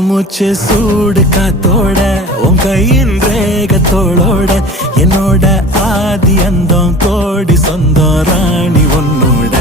மூச்சு சூடு காத்தோட உன் கையின் ரேகத்தோளோட என்னோட ஆதி அந்தம் கோடி சொந்தம் ராணி உன்னோட